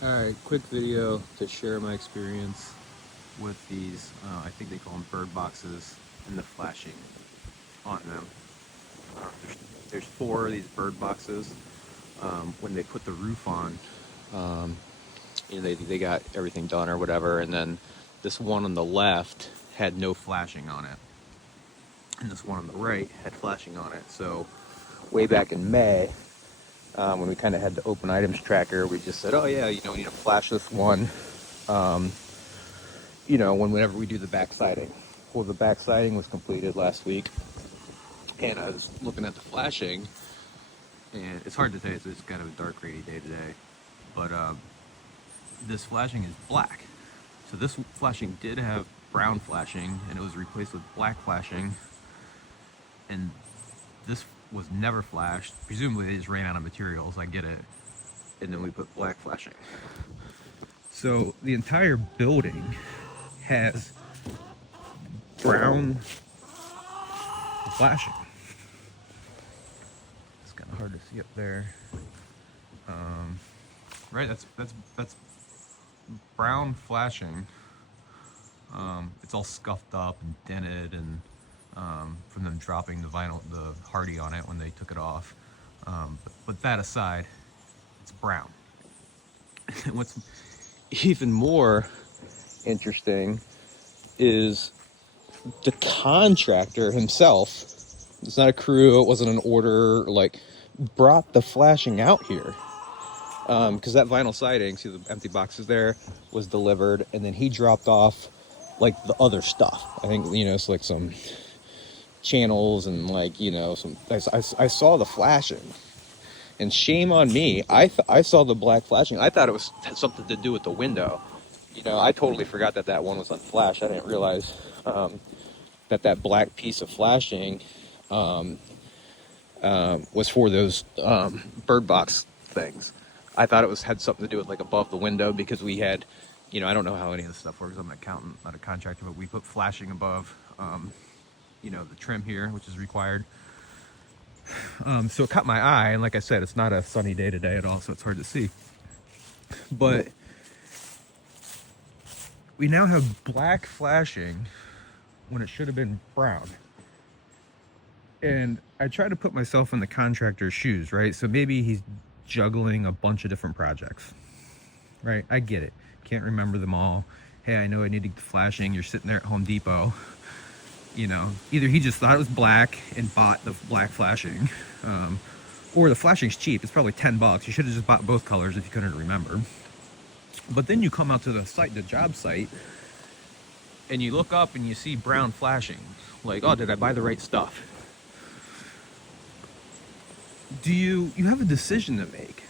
Alright, quick video to share my experience with these, I think they call them bird boxes, and the flashing on them. There's four of these bird boxes. When they put the roof on, they got everything done or whatever, and then this one on the left had no flashing on it, and this one on the right had flashing on it. So way back in May, when we kind of had the open items tracker, we just said, oh yeah, we need to flash this one, whenever we do the back siding. Well, the back siding was completed last week, and I was looking at the flashing, and it's hard to say, it's kind of a dark, rainy day today, but this flashing is black. So this flashing did have brown flashing, and it was replaced with black flashing, and this was never flashed. Presumably they just ran out of materials, I get it, and then we put black flashing. So the entire building has brown flashing. It's kind of hard to see up there. Right, that's brown flashing. It's all scuffed up and dented, and from them dropping the hardy on it when they took it off. But that aside, it's brown. And what's even more interesting is the contractor himself. It's not a crew, it wasn't an order, brought the flashing out here. Because that vinyl siding, see the empty boxes there, was delivered, and then he dropped off the other stuff. I think, it's some channels and some. I saw the flashing, and shame on me. I saw the black flashing. I thought it had something to do with the window. I totally forgot that one was unflashed. I didn't realize that black piece of flashing was for those bird box things. I thought it had something to do with above the window, because we had, I don't know how any of this stuff works. I'm an accountant, not a contractor, but we put flashing above, the trim here, which is required. So it caught my eye, and like I said, it's not a sunny day today at all, so it's hard to see. But we now have black flashing when it should have been brown. And I try to put myself in the contractor's shoes, right? So maybe he's juggling a bunch of different projects, right? I get it. Can't remember them all. Hey, I know I need flashing. You're sitting there at Home Depot. Either he just thought it was black and bought the black flashing, or the flashing's cheap. It's probably $10. You should have just bought both colors if you couldn't remember. But then you come out to the job site, and you look up and you see brown flashing. Oh, did I buy the right stuff? You have a decision to make.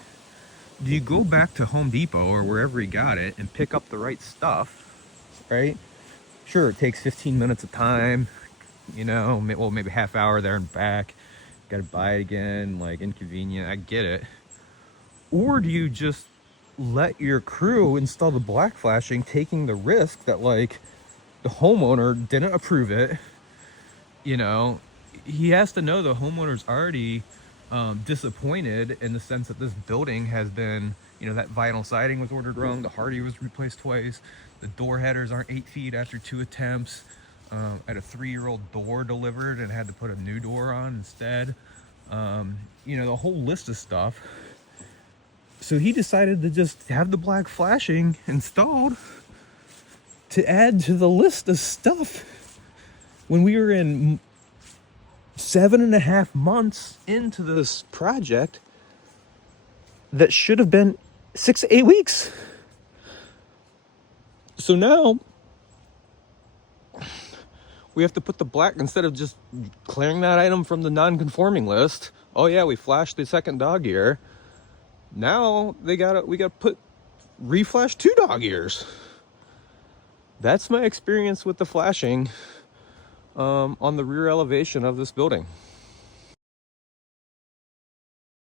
Do you go back to Home Depot or wherever he got it and pick up the right stuff, right? Sure, it takes 15 minutes of time, maybe half hour there and back. Got to buy it again, inconvenient. I get it. Or do you just let your crew install the black flashing, taking the risk that the homeowner didn't approve it? He has to know the homeowner's already disappointed in the sense that this building has been, that vinyl siding was ordered wrong, the hardy was replaced twice, the door headers aren't 8 feet after 2 attempts. I had a 3-year-old door delivered and had to put a new door on instead. The whole list of stuff. So he decided to just have the black flashing installed to add to the list of stuff when we were in 7.5 months into this project that should have been 6 to 8 weeks. So now we have to put the black, instead of just clearing that item from the non-conforming list. Oh yeah, we flashed the second dog ear. Now we gotta reflash 2 dog ears. That's my experience with the flashing on the rear elevation of this building.